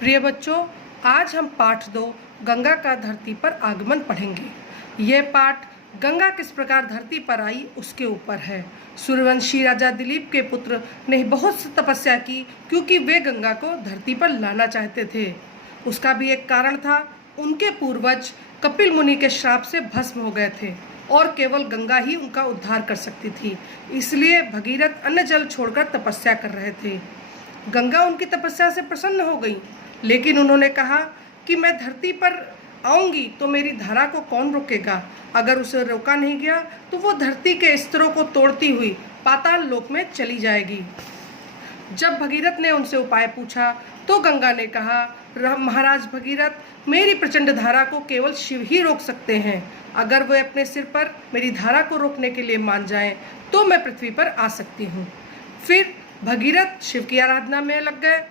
प्रिय बच्चों, आज हम पाठ 2 गंगा का धरती पर आगमन पढ़ेंगे। यह पाठ गंगा किस प्रकार धरती पर आई उसके ऊपर है। सूर्यवंशी राजा दिलीप के पुत्र ने बहुत तपस्या की क्योंकि वे गंगा को धरती पर लाना चाहते थे। उसका भी एक कारण था, उनके पूर्वज कपिल मुनि के श्राप से भस्म हो गए थे और केवल गंगा ही उनका उद्धार कर सकती थी। इसलिए भगीरथ अन्न जल छोड़कर तपस्या कर रहे थे। गंगा उनकी तपस्या से प्रसन्न हो गई, लेकिन उन्होंने कहा कि मैं धरती पर आऊंगी तो मेरी धारा को कौन रोकेगा। अगर उसे रोका नहीं गया तो वो धरती के स्तरों को तोड़ती हुई पाताल लोक में चली जाएगी। जब भगीरथ ने उनसे उपाय पूछा तो गंगा ने कहा, महाराज भगीरथ, मेरी प्रचंड धारा को केवल शिव ही रोक सकते हैं। अगर वे अपने सिर पर मेरी धारा को रोकने के लिए मान जाएं तो मैं पृथ्वी पर आ सकती हूँ। फिर भगीरथ शिव की आराधना में लग गए।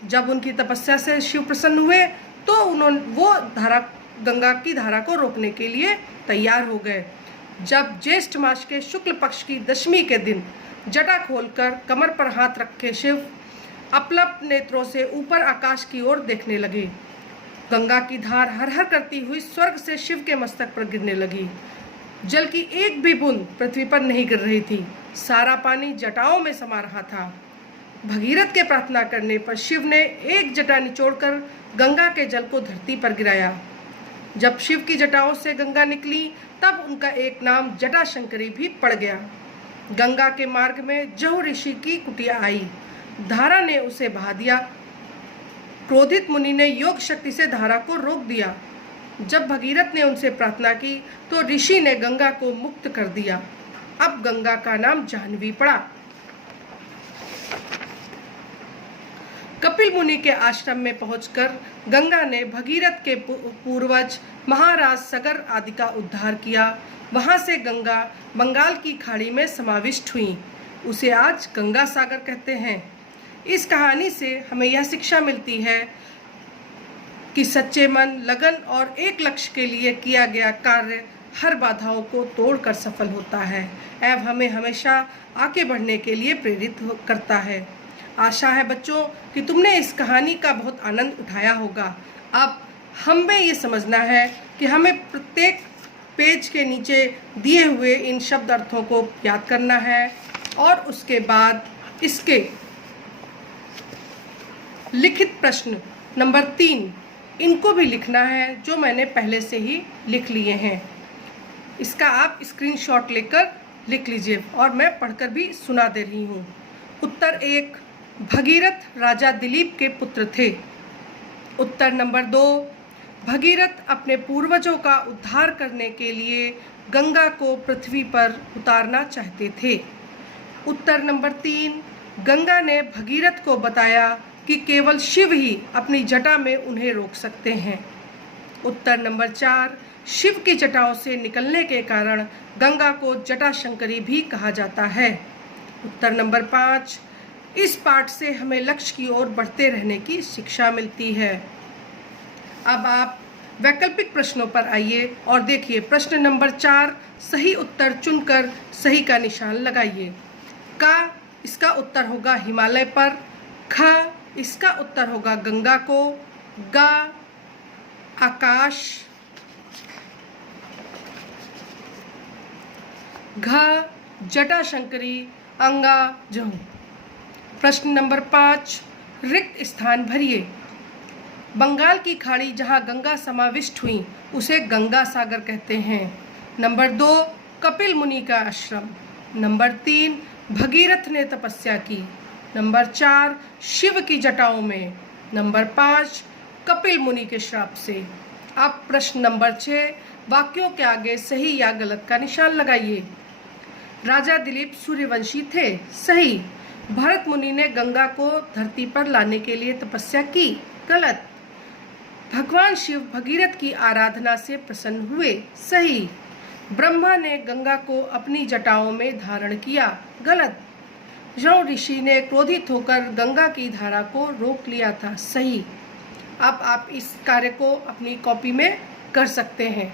जब उनकी तपस्या से शिव प्रसन्न हुए तो वो गंगा की धारा को रोकने के लिए तैयार हो गए। जब ज्येष्ठ मास के शुक्ल पक्ष की दशमी के दिन जटा खोलकर कमर पर हाथ रखे शिव अपलप नेत्रों से ऊपर आकाश की ओर देखने लगे। गंगा की धार हर हर करती हुई स्वर्ग से शिव के मस्तक पर गिरने लगी। जल की एक भी बूंद पृथ्वी पर नहीं गिर रही थी, सारा पानी जटाओं में समा रहा था। भगीरथ के प्रार्थना करने पर शिव ने एक जटा निचोड़कर गंगा के जल को धरती पर गिराया। जब शिव की जटाओं से गंगा निकली तब उनका एक नाम जटाशंकरी भी पड़ गया। गंगा के मार्ग में जहु ऋषि की कुटिया आई, धारा ने उसे बहा दिया। क्रोधित मुनि ने योग शक्ति से धारा को रोक दिया। जब भगीरथ ने उनसे प्रार्थना की तो ऋषि ने गंगा को मुक्त कर दिया। अब गंगा का नाम जाह्नवी पड़ा। कपिल मुनि के आश्रम में पहुंचकर गंगा ने भगीरथ के पूर्वज महाराज सगर आदि का उद्धार किया। वहां से गंगा बंगाल की खाड़ी में समाविष्ट हुई। उसे आज गंगा सागर कहते हैं। इस कहानी से हमें यह शिक्षा मिलती है कि सच्चे मन, लगन और एक लक्ष्य के लिए किया गया कार्य हर बाधाओं को तोड़कर सफल होता है एवं हमें हमेशा आगे बढ़ने के लिए प्रेरित करता है। आशा है बच्चों कि तुमने इस कहानी का बहुत आनंद उठाया होगा। अब हमें ये समझना है कि हमें प्रत्येक पेज के नीचे दिए हुए इन शब्द अर्थों को याद करना है और उसके बाद इसके लिखित प्रश्न नंबर 3 इनको भी लिखना है, जो मैंने पहले से ही लिख लिए हैं। इसका आप स्क्रीनशॉट लेकर लिख लीजिए और मैं पढ़कर भी सुना दे रही हूँ। उत्तर 1, भगीरथ राजा दिलीप के पुत्र थे। उत्तर नंबर 2, भगीरथ अपने पूर्वजों का उद्धार करने के लिए गंगा को पृथ्वी पर उतारना चाहते थे। उत्तर नंबर 3, गंगा ने भगीरथ को बताया कि केवल शिव ही अपनी जटा में उन्हें रोक सकते हैं। उत्तर नंबर 4, शिव की जटाओं से निकलने के कारण गंगा को जटाशंकरी भी कहा जाता है। उत्तर नंबर 5, इस पाठ से हमें लक्ष्य की ओर बढ़ते रहने की शिक्षा मिलती है। अब आप वैकल्पिक प्रश्नों पर आइए और देखिए। प्रश्न नंबर 4, सही उत्तर चुनकर सही का निशान लगाइए। का, इसका उत्तर होगा हिमालय पर। ख, इसका उत्तर होगा गंगा को। गा, आकाश। घ, जटाशंकरी। अंगा, जहु। प्रश्न नंबर 5, रिक्त स्थान भरिए। बंगाल की खाड़ी जहां गंगा समाविष्ट हुई उसे गंगा सागर कहते हैं। नंबर 2, कपिल मुनि का आश्रम। नंबर 3, भगीरथ ने तपस्या की। नंबर 4, शिव की जटाओं में। नंबर 5, कपिल मुनि के श्राप से। अब प्रश्न नंबर 6, वाक्यों के आगे सही या गलत का निशान लगाइए। राजा दिलीप सूर्यवंशी थे। सही। भरत मुनि ने गंगा को धरती पर लाने के लिए तपस्या की। गलत। भगवान शिव भगीरथ की आराधना से प्रसन्न हुए। सही। ब्रह्मा ने गंगा को अपनी जटाओं में धारण किया। गलत। जौ ऋषि ने क्रोधित होकर गंगा की धारा को रोक लिया था। सही। अब आप इस कार्य को अपनी कॉपी में कर सकते हैं।